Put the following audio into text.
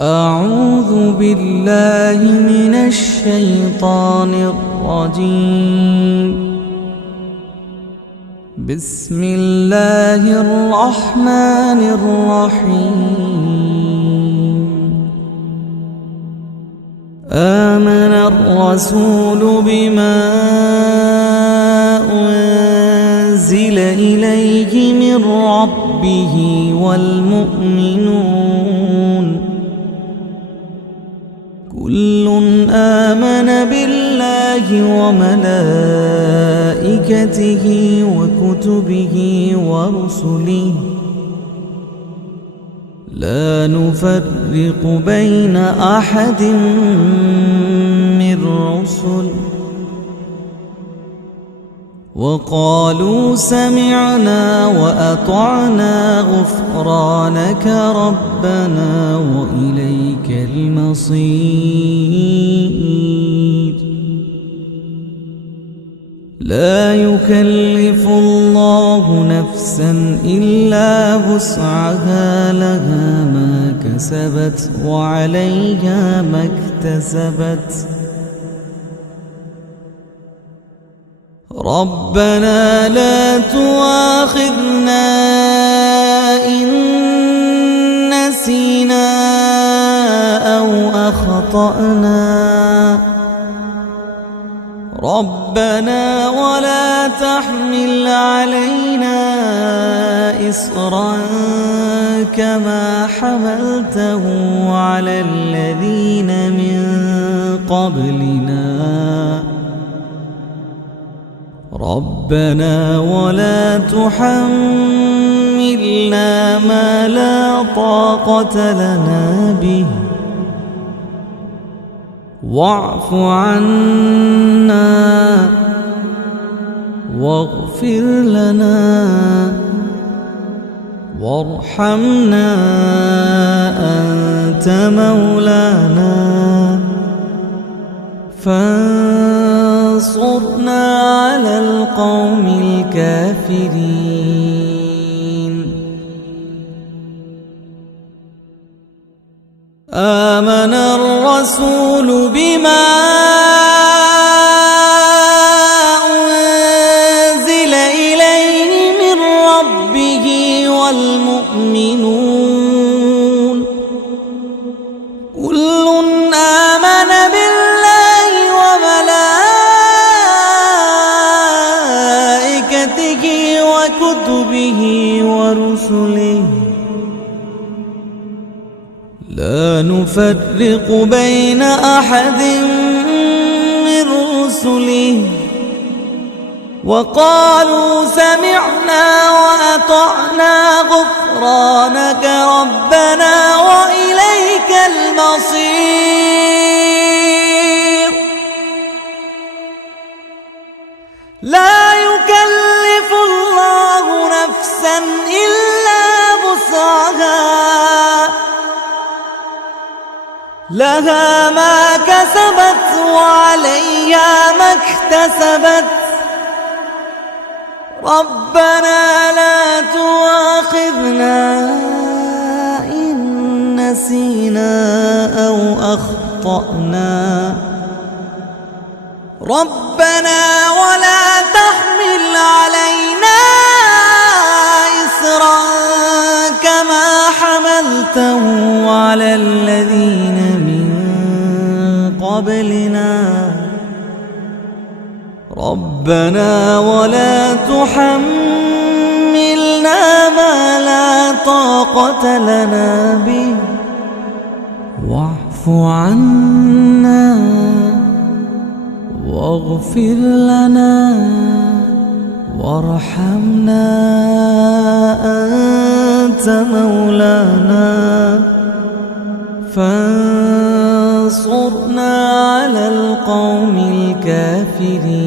أعوذ بالله من الشيطان الرجيم. بسم الله الرحمن الرحيم. آمن الرسول بما أنزل إليه من ربه والمؤمنون كل آمن بالله وملائكته وكتبه ورسله لا نفرق بين أحد من رسله وقالوا سمعنا وأطعنا غفرانك ربنا وإليك المصير. لا يكلف الله نفسا إلا وسعها لها ما كسبت وعليها ما اكتسبت. ربنا لا تؤاخذنا إن نسينا أو أخطأنا ربنا ولا تحمل علينا إصرا كما حملته على الذين من قبلنا ربنا ولا تحملنا ما لا طاقة لنا به واعف عنا واغفر لنا وارحمنا أنت مولانا فانصرنا على القوم الكافرين. آمن الرسول بما أنزل إليه من ربه والمؤمنون كل آمن بالله وملائكته وكتبه ورسله لا نفرق بين أحد من رسله وقالوا سمعنا وأطعنا غفرانك ربنا وإليك المصير. لا يكلف الله نفسا إلا وسعها لها ما كسبت وعليها ما اكتسبت. ربنا لا تؤاخذنا إن نسينا أو أخطأنا ربنا ولا تحمل علينا إصرا كما حملته على الذين من قبلنا ربنا ولا تحملنا ما لا طاقة لنا به واعف عنا واغفر لنا وارحمنا أنت مولانا فانصرنا على القوم الكافرين.